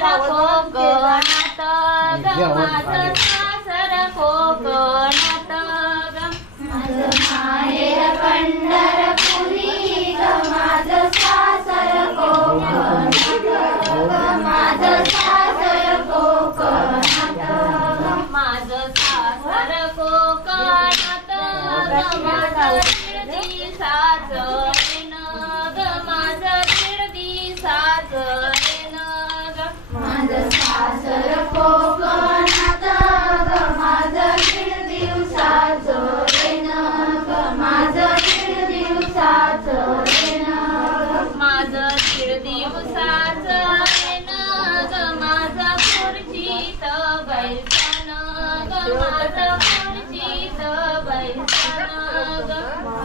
कोकणात गमात सासर कोकणात माझं माहेर पंढरपुरी गमाज सासर कोकणात गमाज सासर कोकणात माझ सासर कोकणात गमाज सासर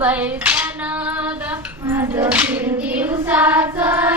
बैसन ग. दिवसाचं